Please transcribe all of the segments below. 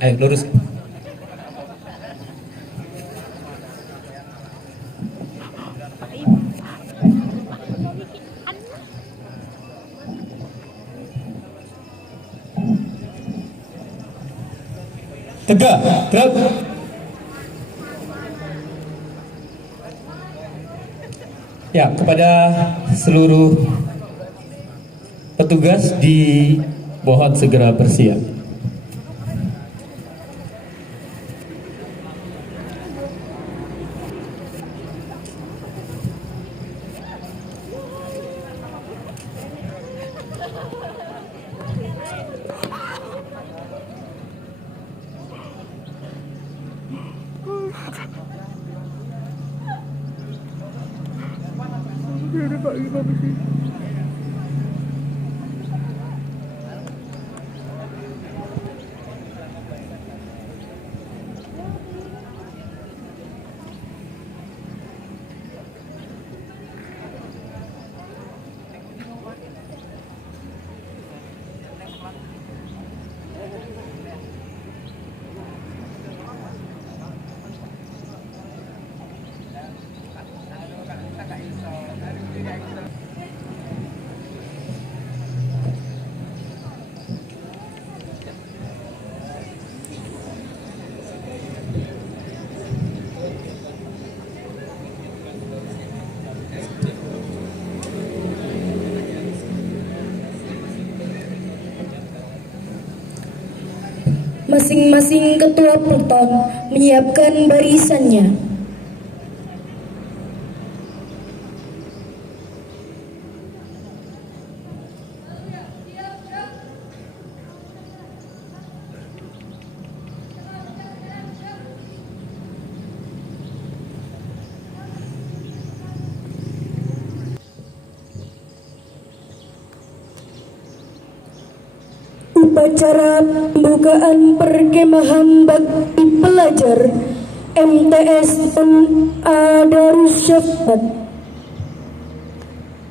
Ayo lurus. Tegak, gerak. Ya, kepada seluruh petugas dimohon segera bersiap. Masing-masing ketua pluton menyiapkan barisannya. Upacara pembukaan perkemahan bagi pelajar MTS A Darussyafat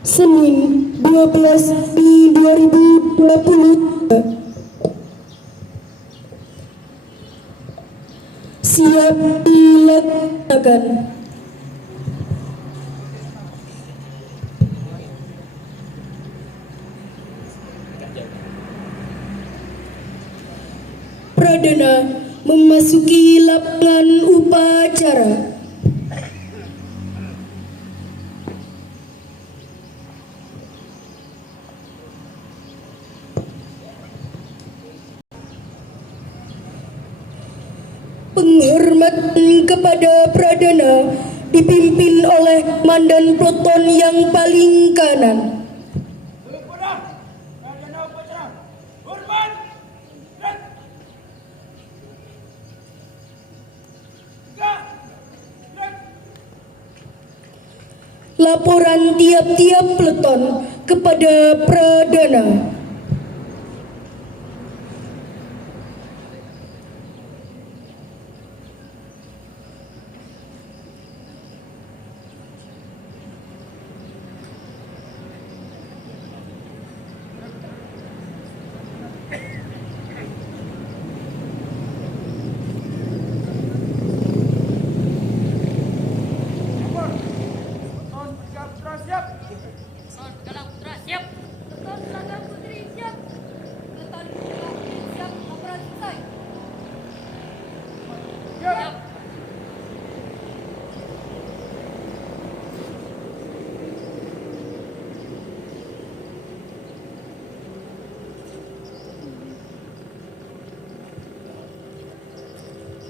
Senin 12 Mei 2023 siap dilaksanakan. Pradana memasuki lapangan upacara. Penghormatan kepada Pradana dipimpin oleh Komandan Pluton yang paling kanan. Laporan tiap-tiap peleton kepada Pradana.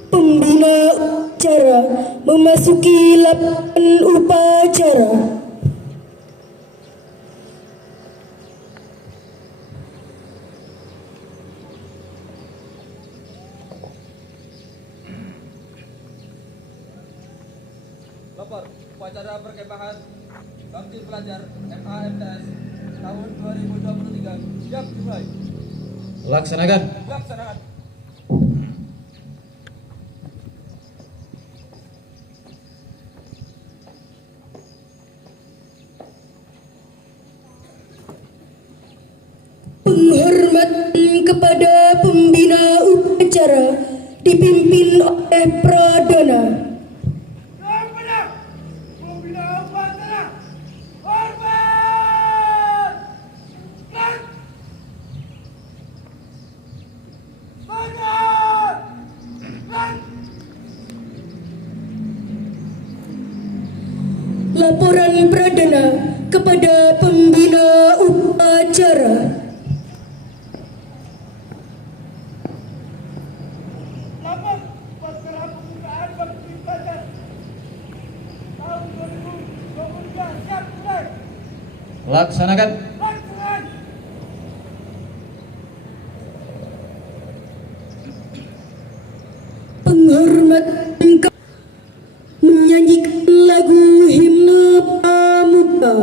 Pembina upacara memasuki lapangan upacara. Lapor upacara perkemahan bakti pelajar MA MTS tahun 2023 siap dimulai. Laksanakan. Laksanakan. Penghormatan kepada pembina upacara dipimpin oleh Pradana. Laporan Pradana kepada pembina upacara. Selamat upacara pembukaan bakti pelajar tahun 2023. Siap mulai. Laksanakan. Laksanakan. Penghormatan menyanyikan lagu himne Pramuka.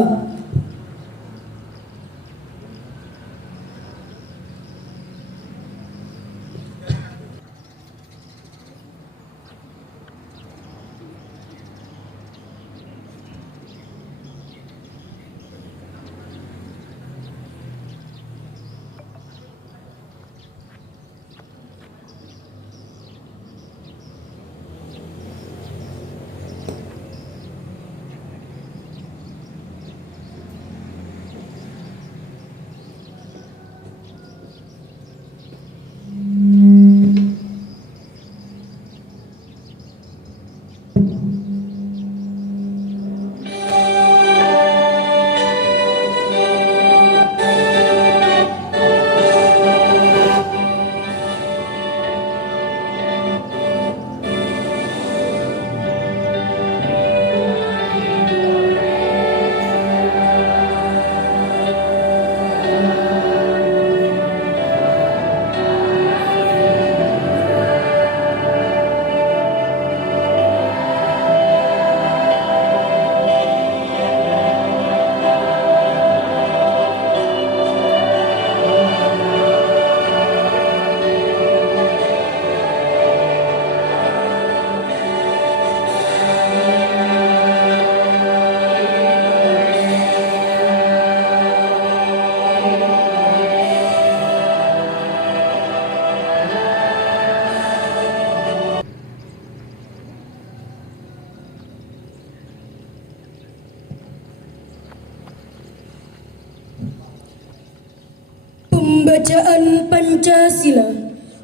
Pembacaan Pancasila,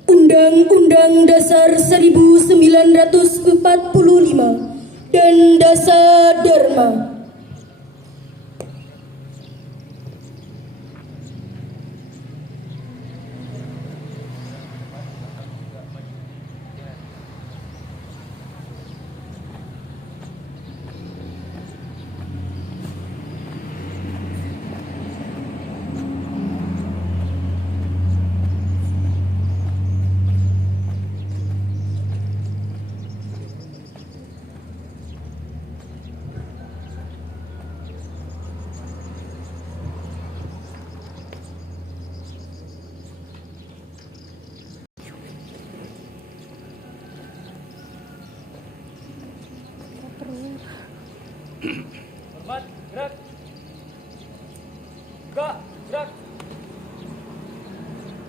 Undang-Undang Dasar 1945 dan Dasar Dharma. Hormat, gerak. Gerak, gerak.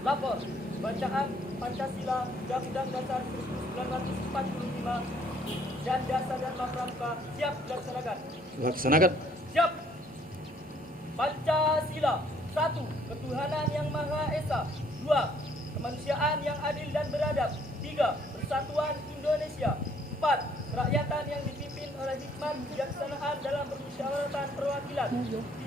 Lapor, bacaan Pancasila, Undang-Undang Dasar 1945 dan Dasar Dharma Pramuka siap dilaksanakan. Laksanakan. Siap. Pancasila. 1. Ketuhanan yang Maha Esa. 2. Kemanusiaan yang adil dan beradab. 3. Persatuan Indonesia. 4. Kerakyatan yang dipimpin oleh hikmat kebijaksanaan dalam permusyawaratan perwakilan.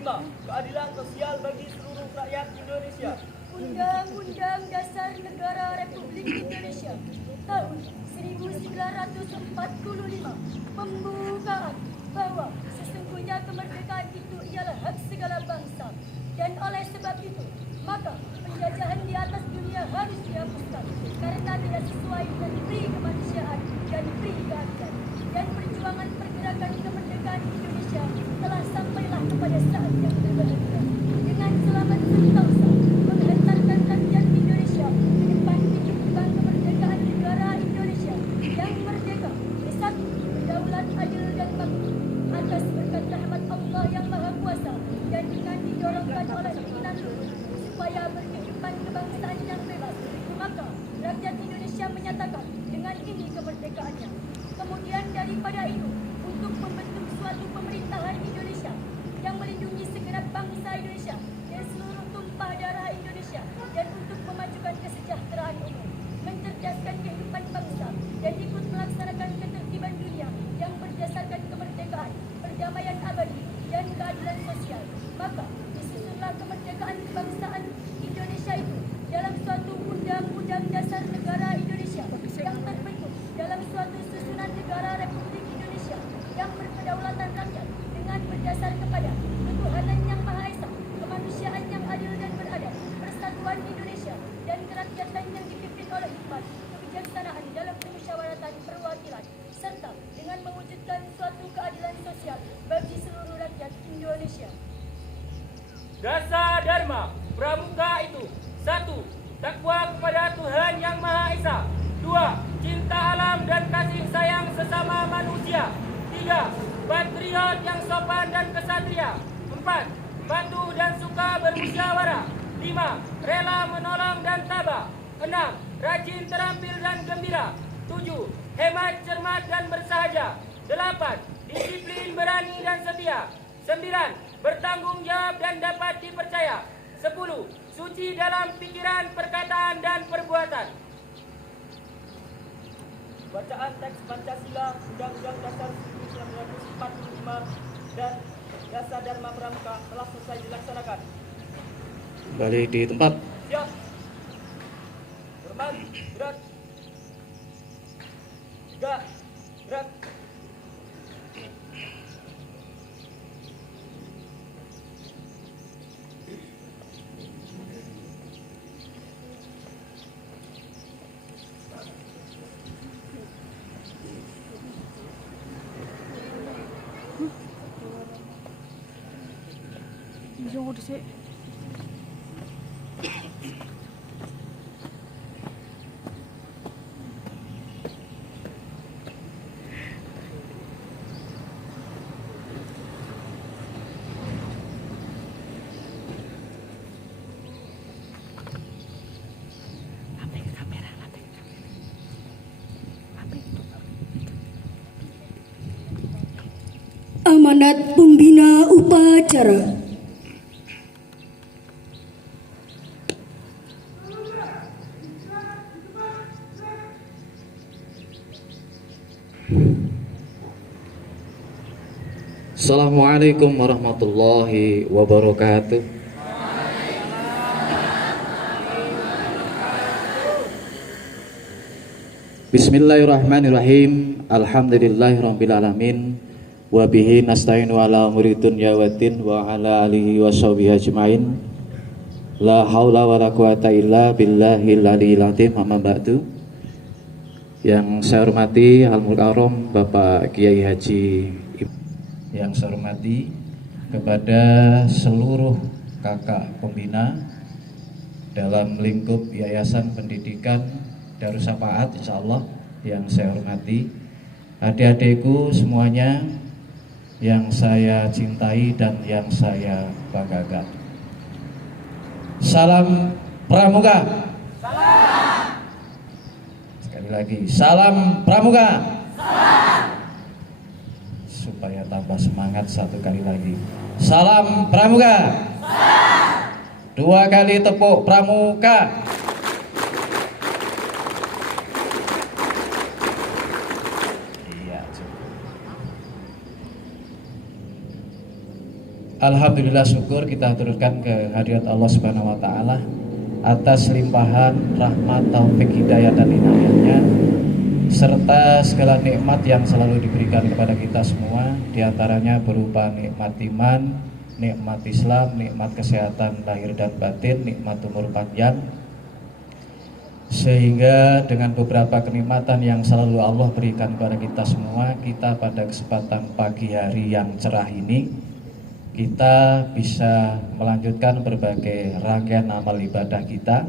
5. Keadilan sosial bagi seluruh rakyat Indonesia. Undang-Undang Dasar Negara Republik Indonesia tahun 1945 pembukaan bahwa sesungguhnya kemerdekaan itu ialah hak segala bangsa, dan oleh sebab itu maka penjajahan di atas dunia harus dihapuskan karena tidak sesuai dengan pri kemanusiaan dan pri keadilan, dan perjuangan pergerakan kemerdekaan Indonesia telah sampailah kepada saat yang berbahagia dengan selamat sentosa menghantarkan rakyat Indonesia ke depan kehidupan kemerdekaan negara Indonesia yang merdeka, bersatu, berdaulat, adil dan makmur atas berkat rahmat Allah yang Maha Kuasa, dan dengan didorongkan oleh keinginan luhur supaya berkehidupan kebangsaan yang bebas, maka rakyat Indonesia menyatakan rakyat. Kemudian daripada itu, untuk membentuk suatu pemerintahan Indonesia yang melindungi segenap bangsa Indonesia dan seluruh tumpah darah Indonesia, dan untuk memajukan kesejahteraan umum, mencerdaskan kehidupan bangsa, dan ikut melaksanakan ketertiban dunia yang berdasarkan kemerdekaan, perdamaian abadi, dan keadilan sosial. Maka disusunlah kemerdekaan kebangsaan Indonesia itu dalam suatu undang-undang dasar negara Indonesia yang terbentuk dalam suatu susunan negara Republik Indonesia yang berkedaulatan rakyat dengan berdasar kepada ketuhanan yang Maha Esa, kemanusiaan yang adil dan beradab, persatuan Indonesia, dan kerakyatan yang dipimpin oleh hikmat, kebijaksanaan dalam permusyawaratan perwakilan, serta dengan mewujudkan suatu keadilan sosial bagi seluruh rakyat Indonesia. Dasar Dharma Pramuka itu: 1. Takwa kepada Tuhan Yang Maha Esa. 2. Cinta alam dan kasih sayang sesama manusia. 3. Patriot yang sopan dan kesatria. 4. Patuh dan suka bermusyawarah. 5. Rela menolong dan tabah. 6. Rajin, terampil dan gembira. 7. Hemat, cermat dan bersahaja. 8. Disiplin, berani dan setia. 9. Bertanggung jawab dan dapat dipercaya. 10. Suci dalam pikiran, perkataan, dan perbuatan. Bacaan teks Pancasila, Undang-Undang Dasar 1945 dan Dasar Dharma Pramuka telah selesai dilaksanakan. Kembali di tempat. Siap. Hormat, gerak. 3, gerak. Amanat Pembina Upacara. Assalamualaikum warahmatullahi wabarakatuh. Bismillahirrahmanirrahim. Alhamdulillahirabbil alamin. Wa bihi nasta'inu ala umuri dunya waddin wa ala alihi washabihi ajmain. La haula wala quwata illa billahil aliyil azim. Amma ba'du. Yang saya hormati Al-Mukarram Bapak Kiai Haji, yang saya hormati kepada seluruh kakak pembina dalam lingkup Yayasan Pendidikan Darussafaat, insyaallah, yang saya hormati adik-adikku semuanya yang saya cintai dan yang saya banggakan. Salam Pramuka. Salam. Sekali lagi, salam Pramuka. Salam. Supaya tambah semangat, satu kali lagi. Salam Pramuka. Salam. 2 kali tepuk Pramuka. Alhamdulillah, syukur kita turutkan ke hadirat Allah Subhanahu wa taala atas limpahan rahmat, taufik, hidayah dan inayahnya serta segala nikmat yang selalu diberikan kepada kita semua, diantaranya berupa nikmat iman, nikmat Islam, nikmat kesehatan lahir dan batin, nikmat umur panjang, sehingga dengan beberapa kenikmatan yang selalu Allah berikan kepada kita semua, kita pada kesempatan pagi hari yang cerah ini kita bisa melanjutkan berbagai rangkaian amal ibadah kita,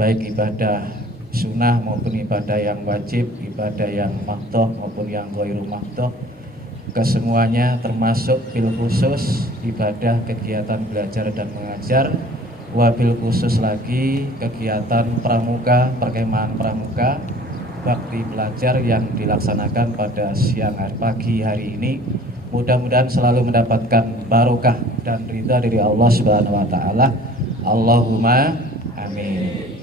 baik ibadah sunnah maupun ibadah yang wajib, ibadah yang maktoh maupun yang ghairu maktoh, kesemuanya termasuk bil khusus ibadah kegiatan belajar dan mengajar, wabil khusus lagi kegiatan pramuka, perkemahan pramuka bakti belajar yang dilaksanakan pada pagi hari ini. Mudah-mudahan selalu mendapatkan barokah dan ridha dari Allah Subhanahu wa taala. Allahumma amin.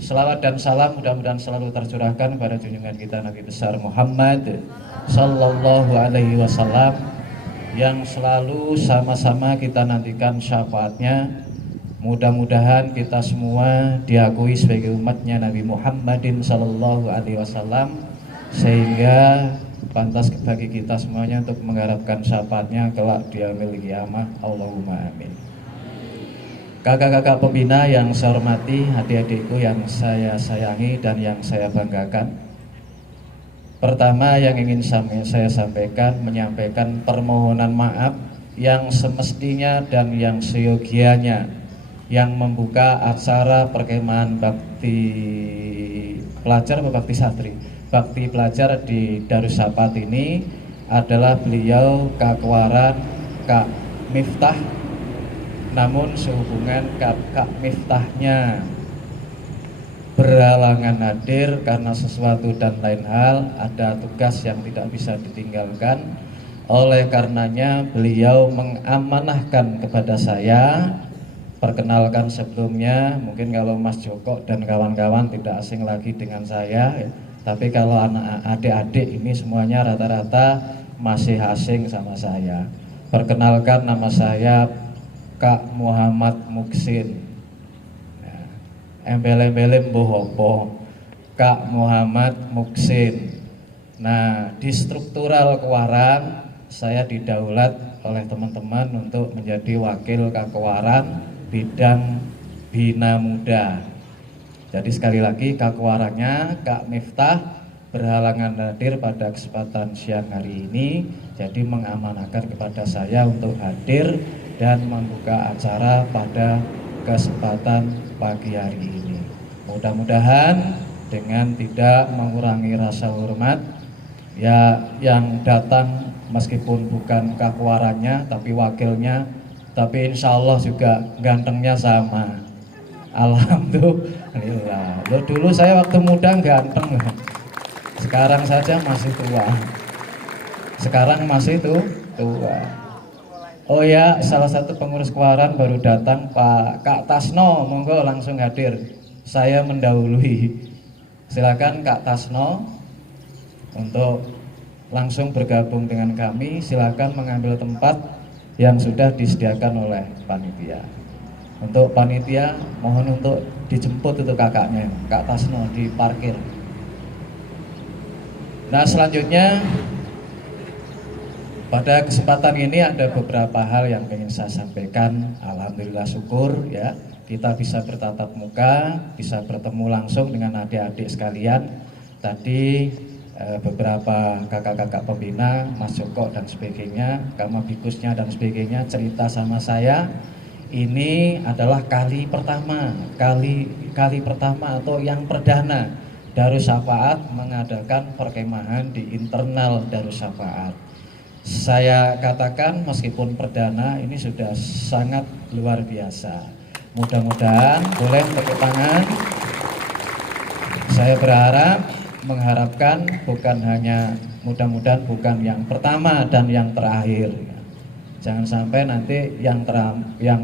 Selawat dan salam mudah-mudahan selalu tercurahkan pada junjungan kita Nabi besar Muhammad sallallahu alaihi wasallam, yang selalu sama-sama kita nantikan syafaatnya. Mudah-mudahan kita semua diakui sebagai umatnya Nabi Muhammadin sallallahu alaihi wasallam, sehingga pantas bagi kita semuanya untuk mengharapkan syafaatnya kelak di yaumil qiyamah. Allahumma amin. Kakak-kakak pembina yang saya hormati, adik-adikku yang saya sayangi dan yang saya banggakan. Pertama yang ingin saya sampaikan, menyampaikan permohonan maaf yang semestinya dan yang seyogianya yang membuka acara perkemahan bakti pelajar atau bakti santri, bakti pelajar di Darussapat ini adalah beliau Kak Kuaran, Kak Miftah. Namun sehubungan Kak Miftahnya berhalangan hadir karena sesuatu dan lain hal, ada tugas yang tidak bisa ditinggalkan. Oleh karenanya beliau mengamanahkan kepada saya. Perkenalkan sebelumnya, mungkin kalau Mas Joko dan kawan-kawan tidak asing lagi dengan saya, tapi kalau anak adik-adik ini semuanya rata-rata masih asing sama saya. Perkenalkan, nama saya Kak Muhammad Muksin. Embel-embele mbuh apa? Kak Muhammad Muksin. Nah, di struktural Kuaran saya didaulat oleh teman-teman untuk menjadi wakil Kak Kuaran bidang Bina Muda. Jadi sekali lagi Kuarannya Kak Miftah berhalangan hadir pada kesempatan siang hari ini, jadi mengamanahkan kepada saya untuk hadir dan membuka acara pada kesempatan pagi hari ini. Mudah-mudahan dengan tidak mengurangi rasa hormat ya yang datang, meskipun bukan Kuarannya tapi wakilnya, tapi insya Allah juga gantengnya sama. Alhamdulillah. Loh, dulu saya waktu muda ganteng, sekarang saja masih tua. Sekarang masih tua. Oh ya, salah satu pengurus Kuaran baru datang, Pak Kak Tasno, monggo langsung hadir. Saya mendahului. Silakan Kak Tasno untuk langsung bergabung dengan kami. Silakan mengambil tempat yang sudah disediakan oleh panitia. Untuk panitia mohon untuk dijemput itu kakaknya, Kak Tasno, di parkir. Nah, selanjutnya pada kesempatan ini ada beberapa hal yang ingin saya sampaikan. Alhamdulillah, syukur ya kita bisa bertatap muka, bisa bertemu langsung dengan adik-adik sekalian. Tadi beberapa kakak-kakak pembina, Mas Joko dan sebagainya, Kamabikusnya dan sebagainya cerita sama saya. Ini adalah kali pertama atau yang perdana Darussapat mengadakan perkemahan di internal Darussapat. Saya katakan meskipun perdana ini sudah sangat luar biasa. Mudah-mudahan, boleh tepuk tangan. Saya mengharapkan bukan hanya, mudah-mudahan bukan yang pertama dan yang terakhir. Jangan sampai nanti yang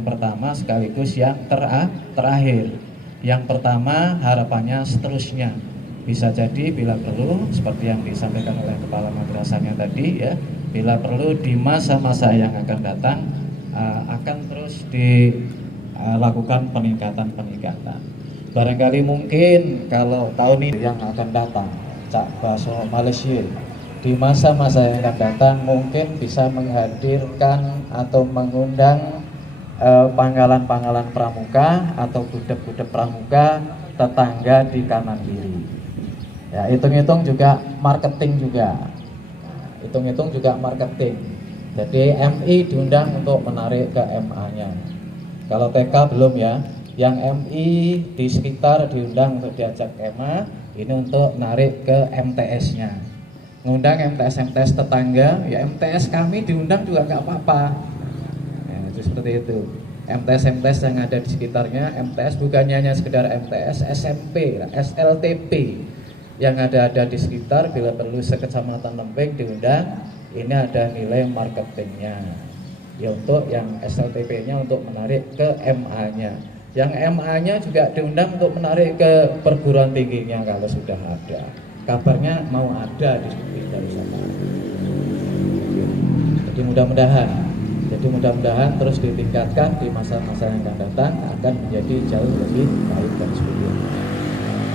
pertama sekaligus yang terakhir. Yang pertama harapannya seterusnya. Bisa jadi bila perlu seperti yang disampaikan oleh kepala madrasahnya tadi ya, bila perlu di masa-masa yang akan datang akan terus dilakukan peningkatan. Barangkali mungkin kalau tahun ini yang akan datang, Cak Baso Malaysia, di masa-masa yang akan datang mungkin bisa menghadirkan atau mengundang panggalan-panggalan pramuka atau budak-budak pramuka tetangga di kanan kiri. Ya, hitung-hitung juga marketing juga. Jadi MI diundang untuk menarik ke MA-nya. Kalau TK belum ya. Yang MI di sekitar diundang untuk diajak MA, ini untuk narik ke MTS-nya. Ngundang MTS tetangga, ya MTS kami diundang juga nggak apa-apa. Ya, itu seperti itu. MTS yang ada di sekitarnya, MTS bukannya hanya sekedar MTS, SMP, SLTP. yang ada di sekitar, bila perlu sekecamatan Lempeng diundang. Ini ada nilai marketingnya ya, untuk yang SLTP-nya untuk menarik ke MA-nya. Yang MA-nya juga diundang untuk menarik ke perguruan tingginya kalau sudah ada. Kabarnya mau ada di Darussalam. Jadi mudah-mudahan terus ditingkatkan di masa-masa yang akan datang, akan menjadi jauh lebih baik dan sebagainya.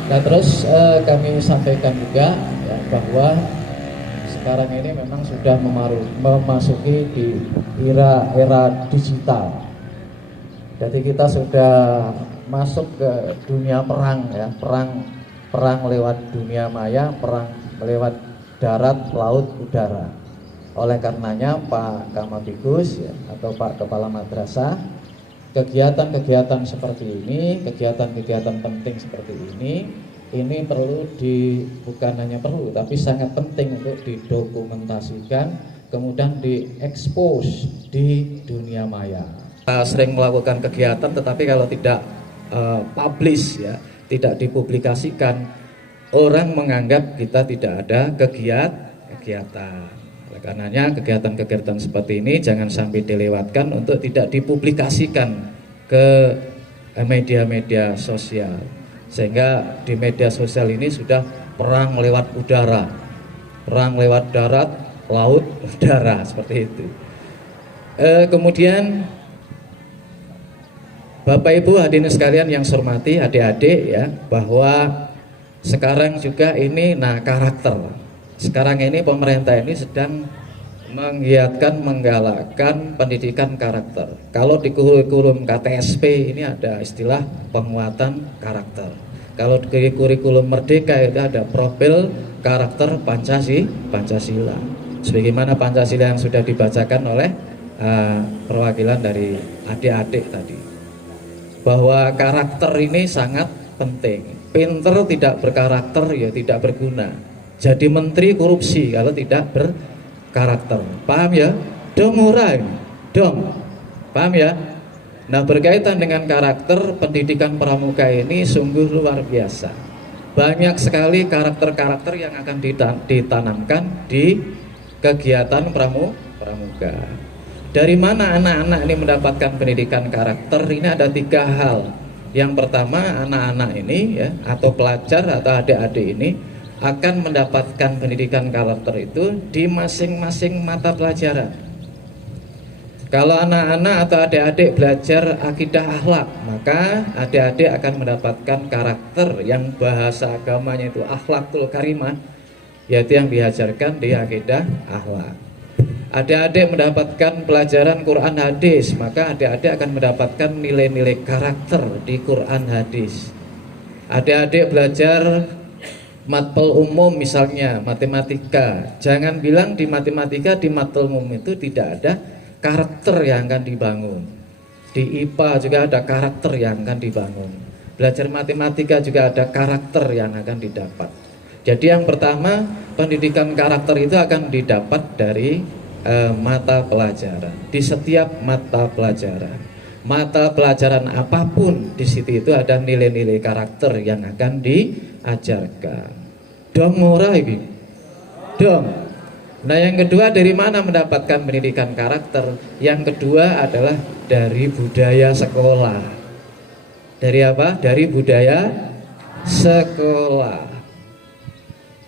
Nah, terus kami sampaikan juga ya, bahwa sekarang ini memang sudah memasuki di era digital. Jadi kita sudah masuk ke dunia perang ya, perang lewat dunia maya, perang lewat darat, laut, udara. Oleh karenanya Pak Kamatikus ya, atau Pak Kepala Madrasah, kegiatan-kegiatan seperti ini, kegiatan-kegiatan penting seperti ini perlu bukan hanya perlu, tapi sangat penting untuk didokumentasikan, kemudian diekspos di dunia maya. Kita sering melakukan kegiatan, tetapi kalau tidak publish ya, tidak dipublikasikan, orang menganggap kita tidak ada kegiatan. Oleh karenanya kegiatan-kegiatan seperti ini jangan sampai dilewatkan untuk tidak dipublikasikan ke media-media sosial. Sehingga di media sosial ini sudah perang lewat udara, perang lewat darat, laut, udara, seperti itu. Kemudian Bapak Ibu hadirin sekalian yang saya hormati, adik-adik ya, bahwa sekarang juga ini karakter. Sekarang ini pemerintah ini sedang menggiatkan, menggalakkan pendidikan karakter. Kalau di kurikulum KTSP ini ada istilah penguatan karakter. Kalau di kurikulum Merdeka itu ada profil karakter Pancasila. Sebagaimana Pancasila yang sudah dibacakan oleh perwakilan dari adik-adik tadi. Bahwa karakter ini sangat penting. Pinter tidak berkarakter ya tidak berguna. Jadi menteri korupsi kalau tidak karakter, paham ya? Dong ora ini, dong, paham ya? Nah, berkaitan dengan karakter, pendidikan pramuka ini sungguh luar biasa. Banyak sekali karakter-karakter yang akan ditanamkan di kegiatan pramuka. Dari mana anak-anak ini mendapatkan pendidikan karakter? Ini ada 3 hal. Yang pertama, anak-anak ini ya, atau pelajar atau adik-adik ini akan mendapatkan pendidikan karakter itu di masing-masing mata pelajaran. Kalau anak-anak atau adik-adik belajar akidah akhlak, maka adik-adik akan mendapatkan karakter yang bahasa agamanya itu akhlakul karimah, yaitu yang diajarkan di akidah akhlak. Adik-adik mendapatkan pelajaran Quran hadis, maka adik-adik akan mendapatkan nilai-nilai karakter di Quran hadis. Adik-adik belajar matkul umum misalnya matematika, jangan bilang di matematika di matkul umum itu tidak ada karakter yang akan dibangun. Di IPA juga ada karakter yang akan dibangun. Belajar matematika juga ada karakter yang akan didapat. Jadi yang pertama, pendidikan karakter itu akan didapat dari mata pelajaran. Di setiap mata pelajaran, mata pelajaran apapun di situ itu ada nilai-nilai karakter yang akan diajarkan. Dong ora iki. Dong. Nah, yang kedua, dari mana mendapatkan pendidikan karakter? Yang kedua adalah dari budaya sekolah. Dari apa? Dari budaya sekolah.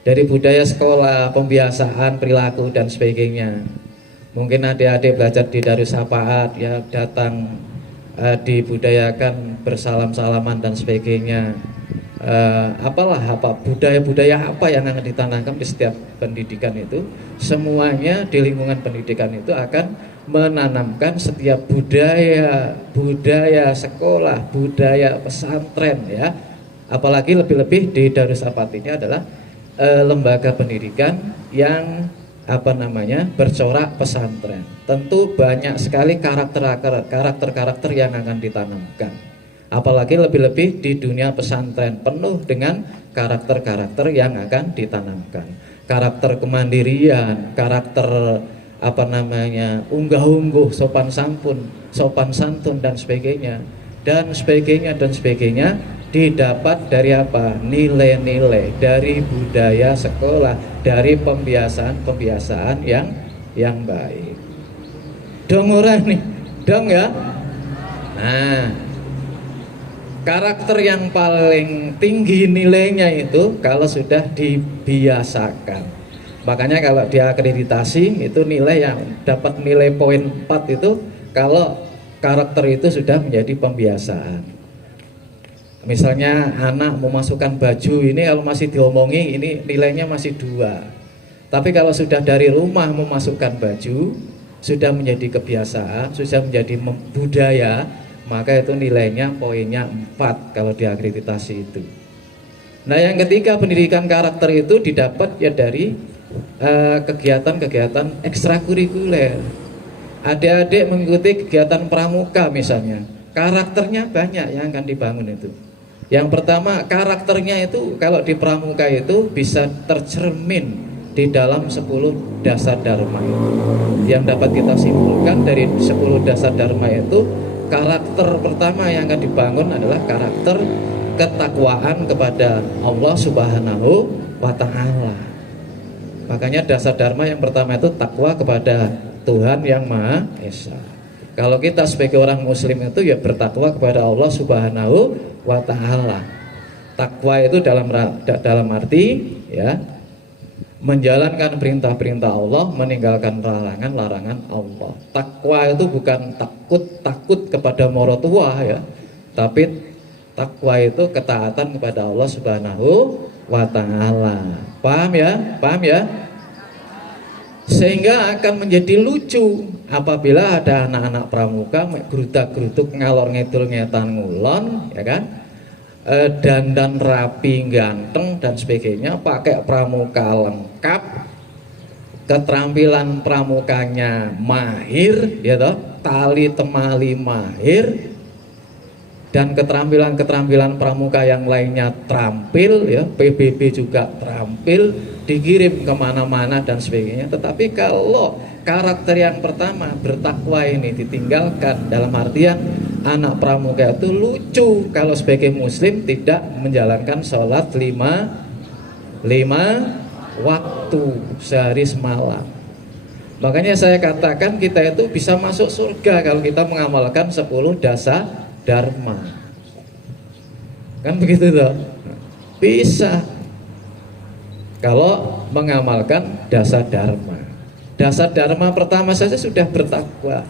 Dari budaya sekolah, pembiasaan, perilaku dan sebagainya. Mungkin adik-adik belajar di Darussapaat ya, datang dibudayakan bersalam-salaman dan sebagainya. Budaya-budaya apa yang akan ditanamkan di setiap pendidikan itu, semuanya di lingkungan pendidikan itu akan menanamkan setiap budaya sekolah, budaya pesantren ya. Apalagi lebih-lebih di Darussapaat ini adalah lembaga pendidikan yang bercorak pesantren. Tentu banyak sekali karakter yang akan ditanamkan. Apalagi lebih-lebih di dunia pesantren penuh dengan karakter-karakter yang akan ditanamkan. Karakter kemandirian, karakter unggah-ungguh, sopan santun dan sebagainya. didapat dari apa? Nilai-nilai, dari budaya sekolah, dari pembiasaan-pembiasaan yang baik. Dong orang nih, dong ya. Nah, karakter yang paling tinggi nilainya itu kalau sudah dibiasakan. Makanya kalau diakreditasi itu nilai yang dapat nilai poin 4 itu kalau karakter itu sudah menjadi pembiasaan. Misalnya anak memasukkan baju ini kalau masih diomongi ini nilainya masih 2. Tapi kalau sudah dari rumah memasukkan baju sudah menjadi kebiasaan, sudah menjadi budaya, maka itu nilainya poinnya 4 kalau diakreditasi itu. Nah yang ketiga pendidikan karakter itu didapat ya dari kegiatan-kegiatan ekstrakurikuler. Adik-adik mengikuti kegiatan pramuka misalnya, karakternya banyak yang akan dibangun itu. Yang pertama karakternya itu kalau di pramuka itu bisa tercermin di dalam 10 dasar dharma itu. Yang dapat kita simpulkan dari 10 dasar dharma itu, karakter pertama yang akan dibangun adalah karakter ketakwaan kepada Allah Subhanahu wa Ta'ala. Makanya dasar dharma yang pertama itu takwa kepada Tuhan yang Maha Esa. Kalau kita sebagai orang muslim itu ya bertakwa kepada Allah Subhanahu wa Ta'ala. Takwa itu dalam arti ya menjalankan perintah-perintah Allah, meninggalkan larangan-larangan Allah. Takwa itu bukan takut kepada moro tua ya, tapi takwa itu ketaatan kepada Allah Subhanahu wa Ta'ala. Paham ya? Paham ya? Sehingga akan menjadi lucu apabila ada anak-anak pramuka gerutak-gerutuk ngalor ngidul ngetan ngulon, ya kan? Dandan rapi ganteng dan sebagainya, pakai pramuka lengkap, keterampilan pramukanya mahir, ya toh, tali temali mahir, dan keterampilan pramuka yang lainnya terampil, ya, PBB juga terampil, dikirim kemana-mana dan sebagainya. Tetapi kalau karakter yang pertama bertakwa ini ditinggalkan, dalam artian anak pramuka itu lucu kalau sebagai muslim tidak menjalankan sholat 5 waktu sehari semalam. Makanya saya katakan kita itu bisa masuk surga kalau kita mengamalkan 10 dasar dharma. Kan begitu toh? Bisa kalau mengamalkan dasar dharma. Dasar dharma pertama saja sudah bertakwa.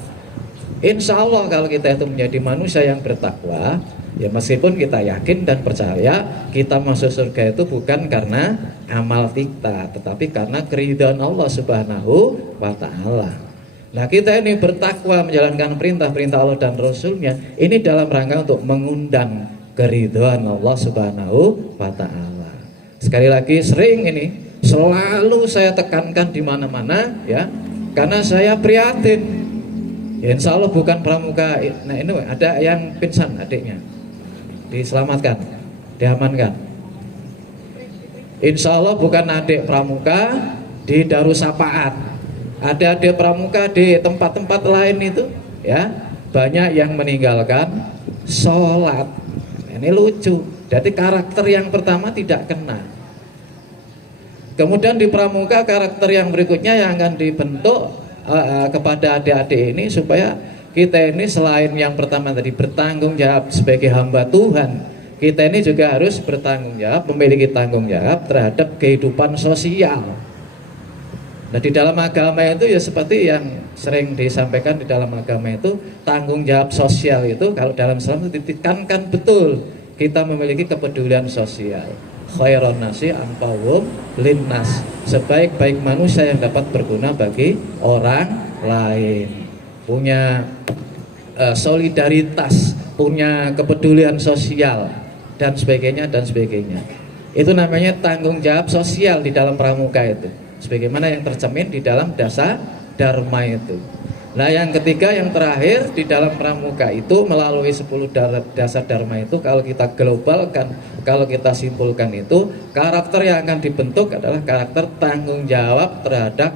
Insya Allah kalau kita itu menjadi manusia yang bertakwa, ya meskipun kita yakin dan percaya kita masuk surga itu bukan karena amal kita, tetapi karena keridhaan Allah Subhanahu wa Ta'ala. Nah kita ini bertakwa menjalankan perintah-perintah Allah dan Rasulnya, ini dalam rangka untuk mengundang keridhaan Allah Subhanahu wa Ta'ala. Sekali lagi sering ini selalu saya tekankan di mana-mana ya, karena saya prihatin. Ya, insya Allah bukan pramuka. Nah ini ada yang pingsan adiknya, diselamatkan, diamankan. Insya Allah bukan adik pramuka di Darussafaat. Ada adik pramuka di tempat-tempat lain itu ya, banyak yang meninggalkan sholat. Ini lucu. Jadi karakter yang pertama tidak kena. Kemudian di pramuka karakter yang berikutnya yang akan dibentuk kepada adik-adik ini supaya kita ini selain yang pertama tadi bertanggung jawab sebagai hamba Tuhan, kita ini juga harus bertanggung jawab, memiliki tanggung jawab terhadap kehidupan sosial. Nah di dalam agama itu ya seperti yang sering disampaikan di dalam agama itu, tanggung jawab sosial itu kalau dalam Islam itu ditekankan betul, kita memiliki kepedulian sosial. Khairon nasi anfa'uhum linnas, sebaik-baik manusia yang dapat berguna bagi orang lain, punya solidaritas, punya kepedulian sosial dan sebagainya dan sebagainya. Itu namanya tanggung jawab sosial di dalam pramuka itu, sebagaimana yang tercermin di dalam dasar dharma itu. Nah yang ketiga, yang terakhir di dalam pramuka itu melalui 10 dasar dharma itu, kalau kita globalkan, kalau kita simpulkan itu, karakter yang akan dibentuk adalah karakter tanggung jawab terhadap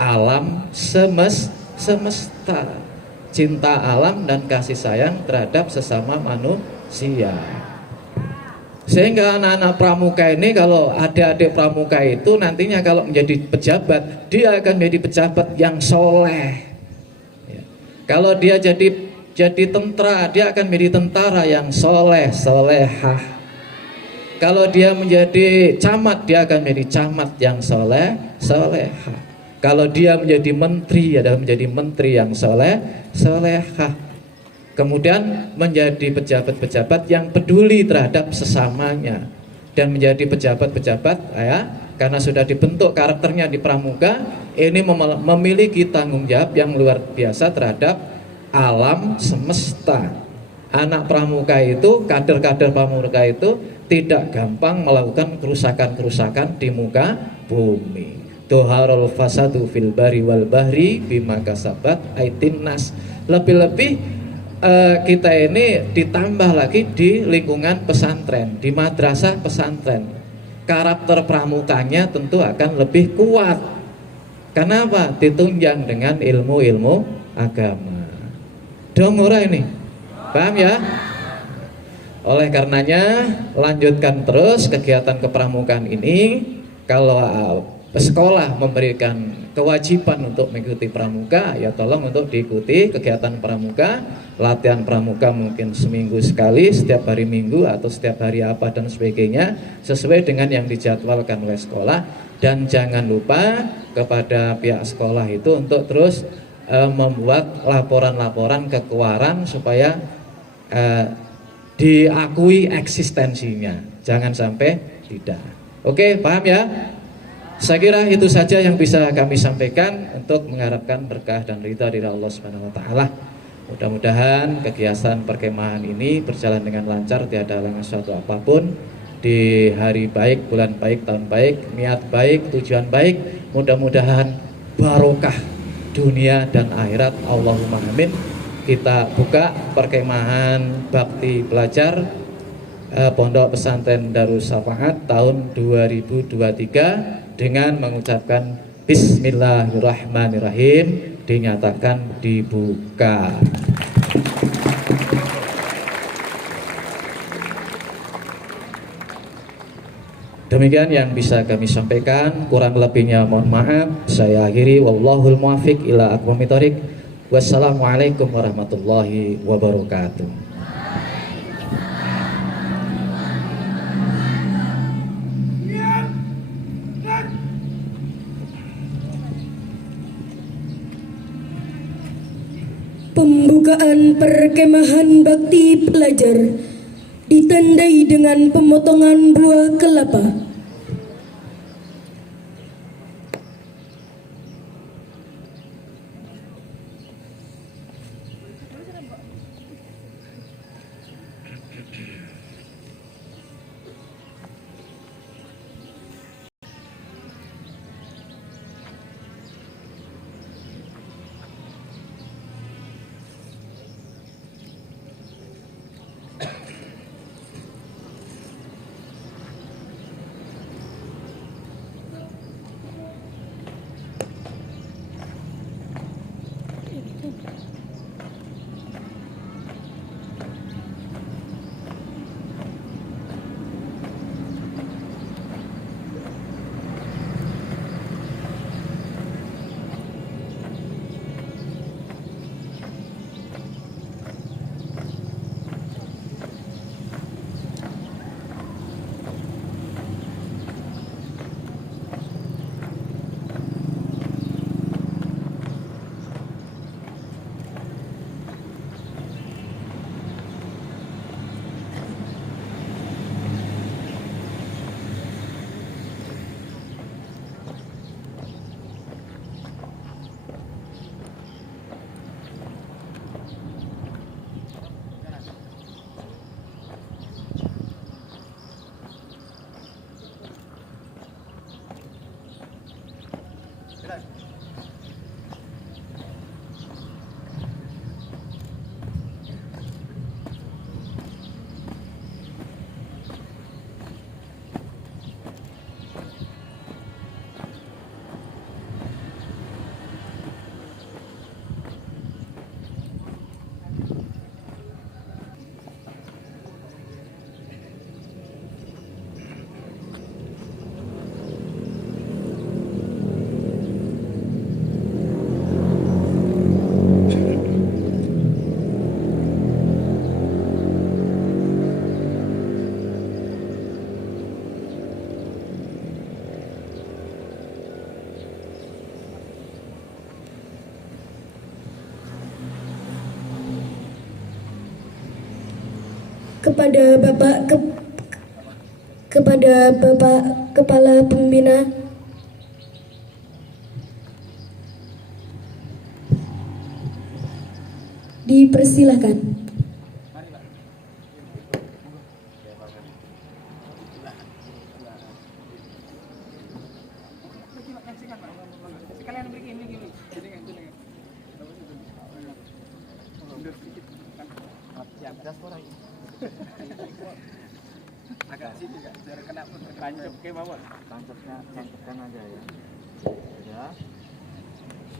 alam semesta, cinta alam dan kasih sayang terhadap sesama manusia. Sehingga anak-anak pramuka ini, kalau adik-adik pramuka itu nantinya kalau menjadi pejabat, dia akan menjadi pejabat yang soleh. Ya. Kalau dia jadi tentara, dia akan menjadi tentara yang soleh, solehah. Kalau dia menjadi camat, dia akan menjadi camat yang soleh, solehah. Kalau dia menjadi menteri, adalah menjadi menteri yang soleh, solehah. Kemudian menjadi pejabat-pejabat yang peduli terhadap sesamanya, dan menjadi pejabat-pejabat ya, karena sudah dibentuk karakternya di pramuka, ini memiliki tanggung jawab yang luar biasa terhadap alam semesta. Anak pramuka itu, kader-kader pramuka itu tidak gampang melakukan kerusakan-kerusakan di muka bumi. Tuharul fasadu fil bari wal bahri bima kasabat aitin nas. Lebih-lebih kita ini ditambah lagi di lingkungan pesantren, di madrasah pesantren, karakter pramukanya tentu akan lebih kuat. Kenapa? Ditunjang dengan ilmu-ilmu agama. Dong ora ini? Paham ya? Oleh karenanya lanjutkan terus kegiatan kepramukaan ini. Kalau sekolah memberikan kewajiban untuk mengikuti pramuka, ya tolong untuk diikuti kegiatan pramuka. Latihan pramuka mungkin seminggu sekali, setiap hari Minggu atau setiap hari apa dan sebagainya, sesuai dengan yang dijadwalkan oleh sekolah. Dan jangan lupa kepada pihak sekolah itu untuk terus membuat laporan-laporan kekeluaran supaya diakui eksistensinya, jangan sampai tidak. Oke, paham ya? Saya kira itu saja yang bisa kami sampaikan untuk mengharapkan berkah dan ridha dari Allah Subhanahu wa taala. Mudah-mudahan kegiatan perkemahan ini berjalan dengan lancar, tiada halangan suatu apapun. Di hari baik, bulan baik, tahun baik, niat baik, tujuan baik, mudah-mudahan barokah dunia dan akhirat. Allahumma amin. Kita buka perkemahan bakti belajar Pondok Pesantren Darus Syafaat tahun 2023 dengan mengucapkan Bismillahirrahmanirrahim. Dinyatakan dibuka. Demikian yang bisa kami sampaikan, kurang lebihnya mohon maaf. Saya akhiri, wallahul muwaffiq ila aqwamit thoriq. Wassalamualaikum warahmatullahi wabarakatuh. Pembukaan perkemahan bakti pelajar ditandai dengan pemotongan buah kelapa. kepada Bapak Kepala Pembina, dipersilahkan. Agak sini Kak, biar kena tancap ke bawah. Tancapkan aja ya. Ya.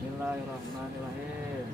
Bismillahirrahmanirrahim.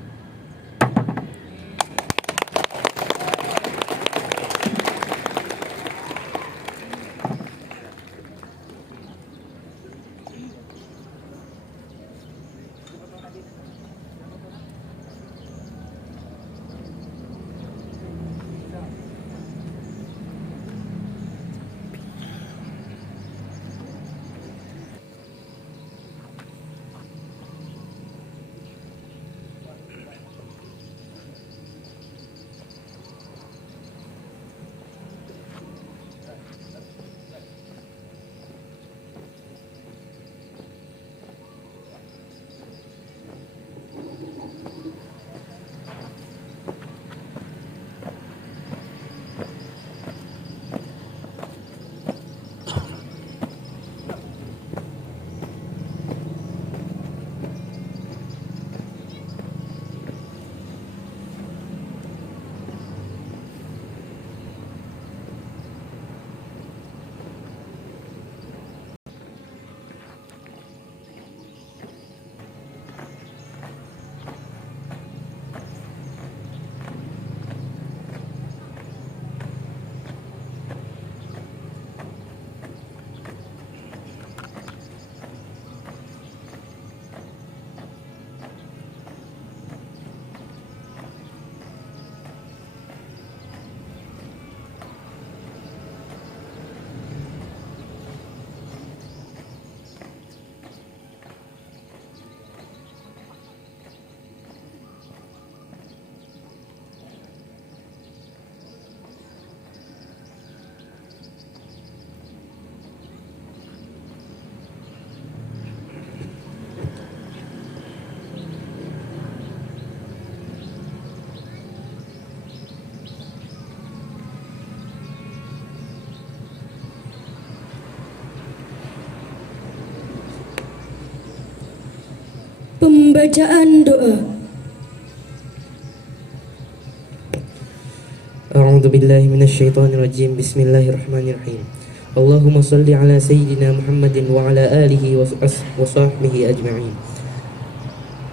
Pembacaan doa. A'udzu billahi minasyaitonir rajim. Bismillahirrahmanirrahim. Allahumma shalli ala sayyidina Muhammadin wa ala alihi wa sahbihi ajma'in.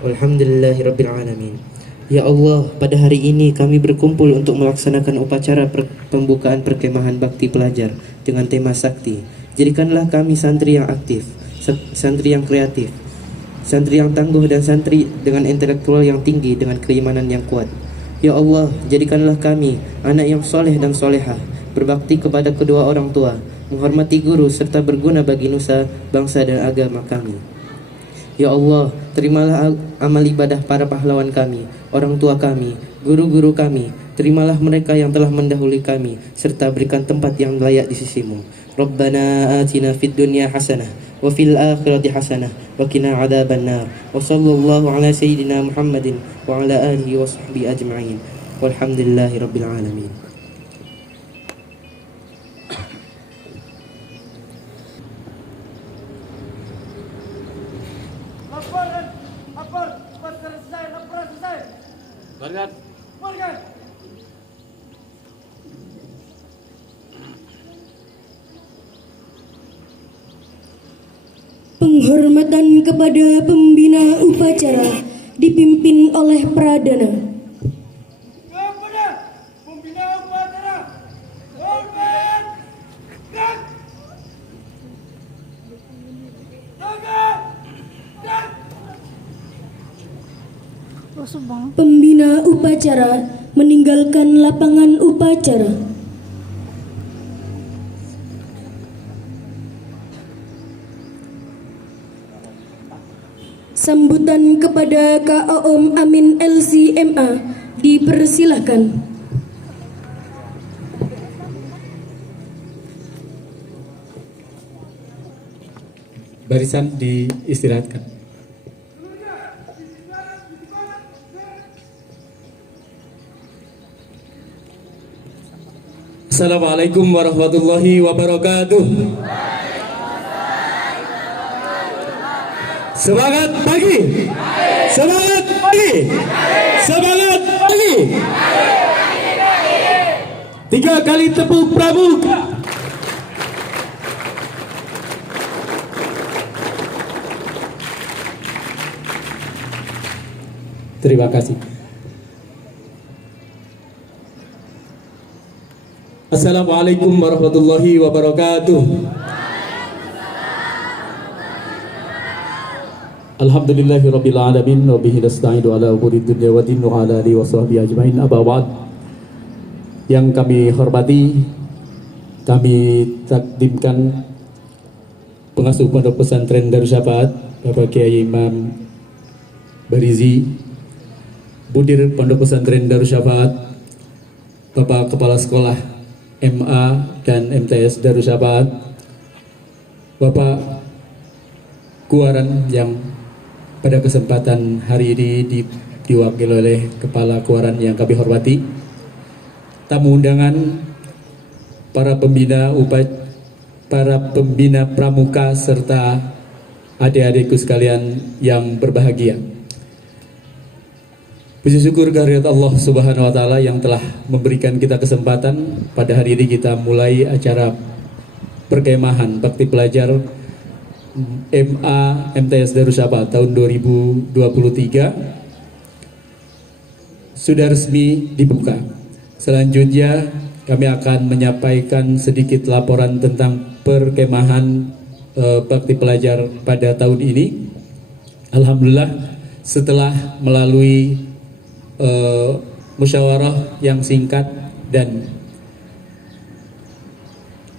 Walhamdulillahirabbil alamin. Ya Allah, pada hari ini kami berkumpul untuk melaksanakan upacara pembukaan perkemahan bakti pelajar dengan tema sakti. Jadikanlah kami santri yang aktif, santri yang kreatif, santri yang tangguh, dan santri dengan intelektual yang tinggi dengan keimanan yang kuat. Ya Allah, jadikanlah kami anak yang soleh dan solehah, berbakti kepada kedua orang tua, menghormati guru, serta berguna bagi nusa, bangsa, dan agama kami. Ya Allah, terimalah amal ibadah para pahlawan kami, orang tua kami, guru-guru kami. Terimalah mereka yang telah mendahului kami, serta berikan tempat yang layak di sisimu. Rabbana atina fid dunya hasanah wa fil akhirati hasanah wa qina adzabannar. Wa sallallahu ala sayyidina Muhammadin wa ala alihi wa sahbihi ajma'in. Walhamdulillahirabbil alamin. Lapor selesai. Bagian. Keluarkan. Penghormatan kepada pembina upacara dipimpin oleh Pradana. Kepada pembina upacara, hormat, dan jaga, dan Pembina upacara meninggalkan lapangan upacara. Sambutan kepada KAOM Amin LCMA dipersilahkan. barisan diistirahatkan. Assalamualaikum warahmatullahi wabarakatuh. Semangat pagi. Semangat pagi. Semangat pagi. 3 kali tepuk pramuka. Terima kasih. Assalamualaikum warahmatullahi wabarakatuh. Alhamdulillahirabbil alamin wa bihi nasta'inu ala umuri dunya wa din wa ala alihi wa sahbihi ajmain. Amma ba'd. Yang kami hormati, kami takdimkan pengasuh Pondok Pesantren Darus Syafaat Bapak Kiai Imam Barizi, Budir Pondok Pesantren Darus Syafaat, Bapak Kepala Sekolah MA dan MTS Darus Syafaat, Bapak Kuaran yang pada kesempatan hari ini diwakili oleh Kepala Kuaran yang kami hormati, tamu undangan, para pembina pramuka serta adik-adikku sekalian yang berbahagia. Puji syukur kehadirat Allah Subhanahu wa taala yang telah memberikan kita kesempatan pada hari ini kita mulai acara perkemahan bakti pelajar MA MTS Darus Syafaat tahun 2023 sudah resmi dibuka. Selanjutnya kami akan menyampaikan sedikit laporan tentang perkemahan bakti pelajar pada tahun ini. Alhamdulillah setelah melalui musyawarah yang singkat dan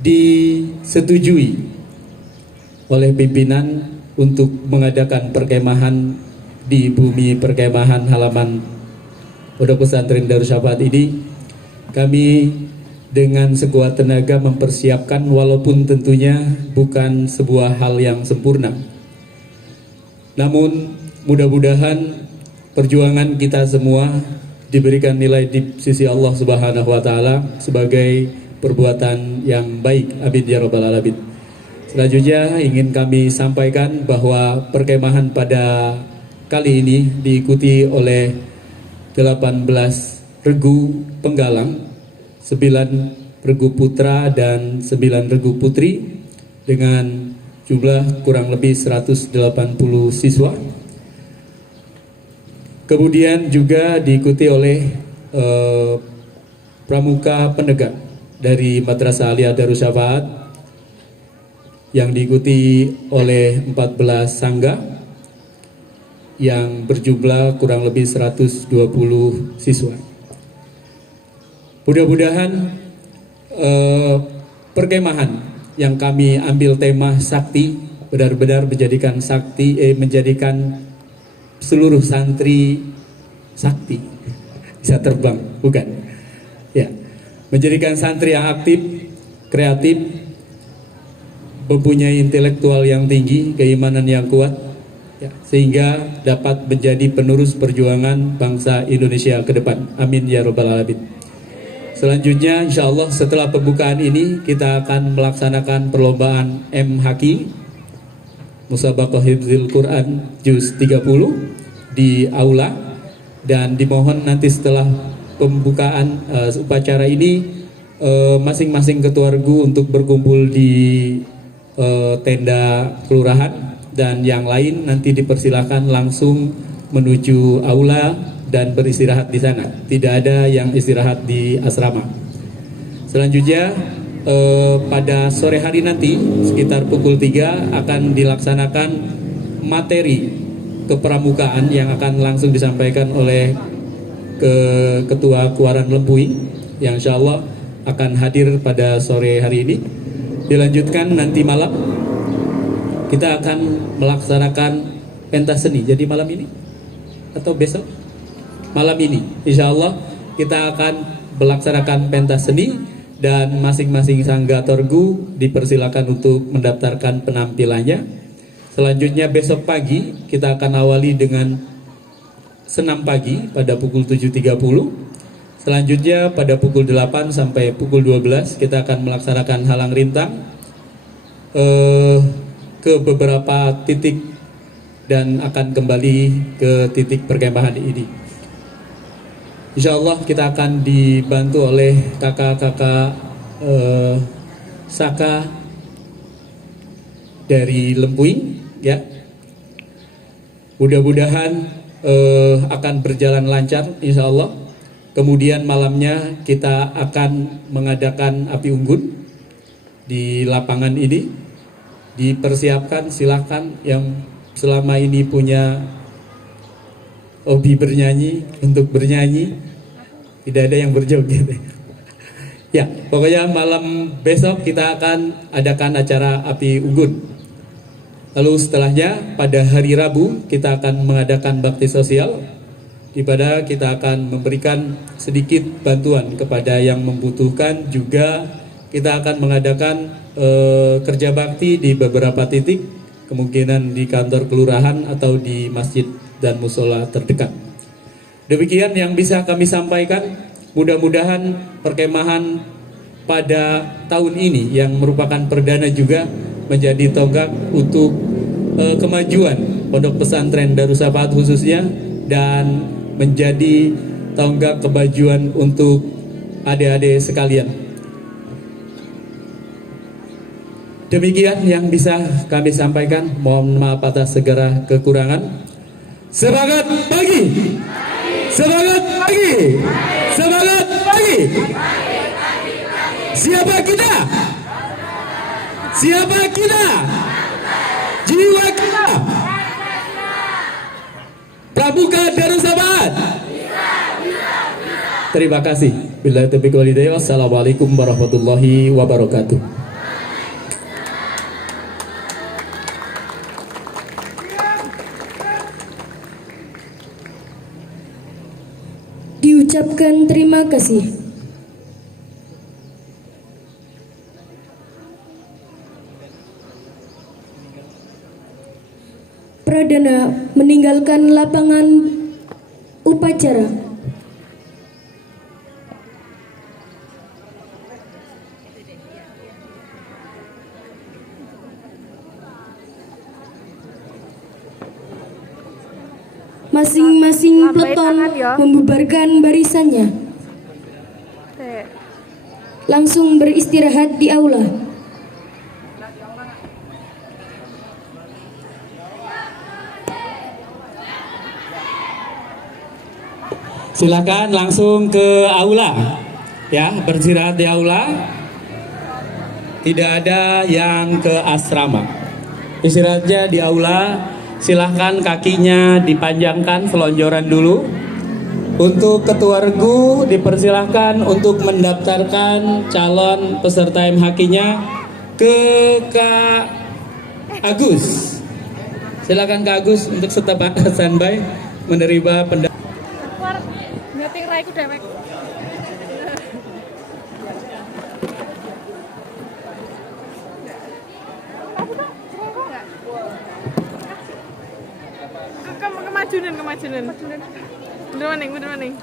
disetujui oleh pimpinan untuk mengadakan perkemahan di bumi perkemahan halaman Pondok Pesantren Darus Syafaat ini, kami dengan sekuat tenaga mempersiapkan, walaupun tentunya bukan sebuah hal yang sempurna, namun mudah-mudahan perjuangan kita semua diberikan nilai di sisi Allah Subhanahu wa taala sebagai perbuatan yang baik. Amin ya rabbal alamin. Selanjutnya ingin kami sampaikan bahwa perkemahan pada kali ini diikuti oleh 18 regu penggalang, 9 regu putra dan 9 regu putri dengan jumlah kurang lebih 180 siswa. Kemudian juga diikuti oleh pramuka penegak dari Madrasah Aliyah Darus Syafaat yang diikuti oleh 14 sangga yang berjumlah kurang lebih 120 siswa. Mudah-mudahan perkemahan yang kami ambil tema sakti benar-benar menjadikan menjadikan seluruh santri sakti bisa terbang, bukan? Ya, menjadikan santri yang aktif, kreatif, mempunyai intelektual yang tinggi, keimanan yang kuat, ya, sehingga dapat menjadi penerus perjuangan bangsa Indonesia ke depan. Amin ya rabbal alamin. Selanjutnya, insya Allah setelah pembukaan ini kita akan melaksanakan perlombaan M-Haki Musabaqah Hifdzil Quran Juz 30 di aula, dan dimohon nanti setelah pembukaan upacara ini masing-masing ketua regu untuk berkumpul di tenda kelurahan, dan yang lain nanti dipersilakan langsung menuju aula dan beristirahat di sana. Tidak ada yang istirahat di asrama. Selanjutnya pada sore hari nanti sekitar pukul 3 akan dilaksanakan materi kepramukaan yang akan langsung disampaikan oleh Ketua Kuaran Lempui yang insya Allah akan hadir pada sore hari ini. Dilanjutkan nanti malam kita akan melaksanakan pentas seni. Jadi malam ini atau besok? Malam ini insya Allah kita akan melaksanakan pentas seni, dan masing-masing sangga torgu dipersilakan untuk mendaftarkan penampilannya. Selanjutnya besok pagi kita akan awali dengan senam pagi pada pukul 7.30. Selanjutnya pada pukul 8 sampai pukul 12 kita akan melaksanakan halang rintang ke beberapa titik dan akan kembali ke titik perkemahan ini. Insya Allah kita akan dibantu oleh kakak-kakak Saka dari Lempuing, ya. Mudah-mudahan akan berjalan lancar, insya Allah. Kemudian malamnya kita akan mengadakan api unggun di lapangan ini. Dipersiapkan, silakan yang selama ini punya hobi bernyanyi untuk bernyanyi. Tidak ada yang berjoget. Ya, pokoknya malam besok kita akan adakan acara api unggun. Lalu setelahnya pada hari Rabu kita akan mengadakan bakti sosial, di mana kita akan memberikan sedikit bantuan kepada yang membutuhkan. Juga kita akan mengadakan kerja bakti di beberapa titik, kemungkinan di kantor kelurahan atau di masjid dan musola terdekat. Demikian yang bisa kami sampaikan. Mudah-mudahan perkemahan pada tahun ini yang merupakan perdana juga menjadi tonggak untuk kemajuan Pondok Pesantren Darussafaat khususnya, dan menjadi tonggak kemajuan untuk adik-adik sekalian. Demikian yang bisa kami sampaikan. Mohon maaf atas segala kekurangan. Semangat pagi! Semangat pagi! Semangat pagi! Siapa kita? Siapa kita? Jiwa kita. Pramuka Darussafaat. Terima kasih. Billahi taufiq wal hidayah. Wassalamualaikum warahmatullahi wabarakatuh. Diucapkan terima kasih. Pradana meninggalkan lapangan upacara. Masing-masing peleton membubarkan barisannya. Langsung beristirahat di aula. Silakan langsung ke aula, ya, beristirahat di aula. Tidak ada yang ke asrama. Istirahatnya di aula. Silahkan kakinya dipanjangkan, selonjoran dulu. Untuk ketua regu dipersilahkan untuk mendaftarkan calon peserta MHQ-nya ke Kak Agus. Silakan Kak Agus untuk standby menerima pendaftaran. Nyeting raiku dewek. Kemajunan. Bener maning.